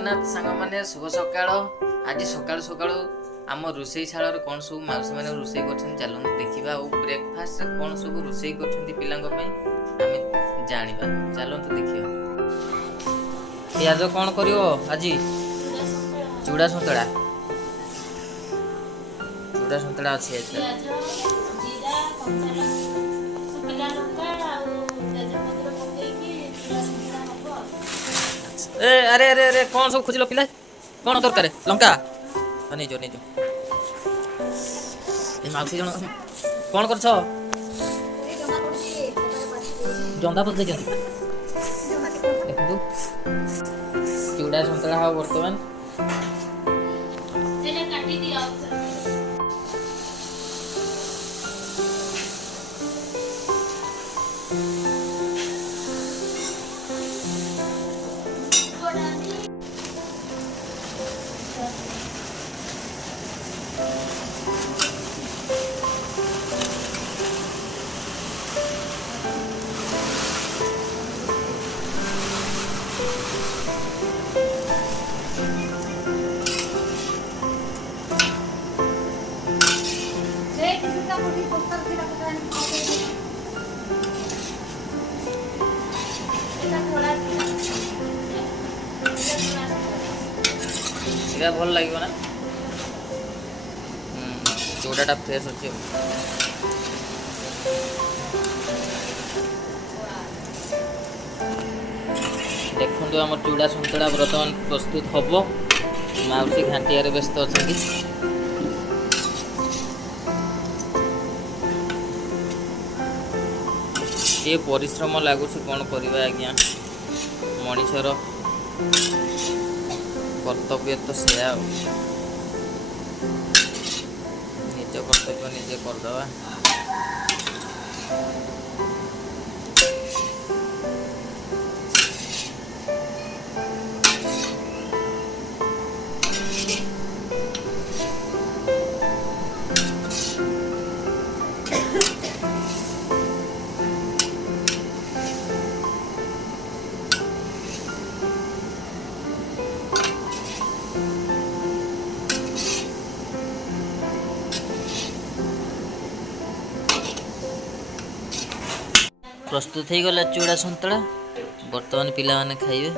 ଜଗନ୍ନାଥ ସାଙ୍ଗମାନେ शुभ सकाळ आज सकाळु सकाळु आम रोसई शाला कौन सब मौसी मैंने रोसई कर चलते देखा और ब्रेकफास्ट कौन सब रोसई कर पिलांग जाना चलते देखिए आज कौन कर आज चूड़ा सतुड़ा चूड़ा सतुड़ा अच्छे ए अरे अरे अरे कौन सब खोजिल पिला कौन दरकार लंका निजो निजो मौसी जन कौन कर जंदा बदल देखु चूड़ा सतुड़ा हाँ बर्तमान भल लगे ना चूड़ाटा फ्रेश अच्छे देखो आम चूड़ा सतुड़ा बर्तमान प्रस्तुत हम मौसी घाटिया व्यस्त अच्छा ये परिश्रम लगुच कौन करवा आज्ञा मनीषर कर्तव्य तो से निज कर्तव्य निजे करदवा प्रस्तुत हो गला चूड़ा सतुड़ा बर्तमान पिला माने खाइबे।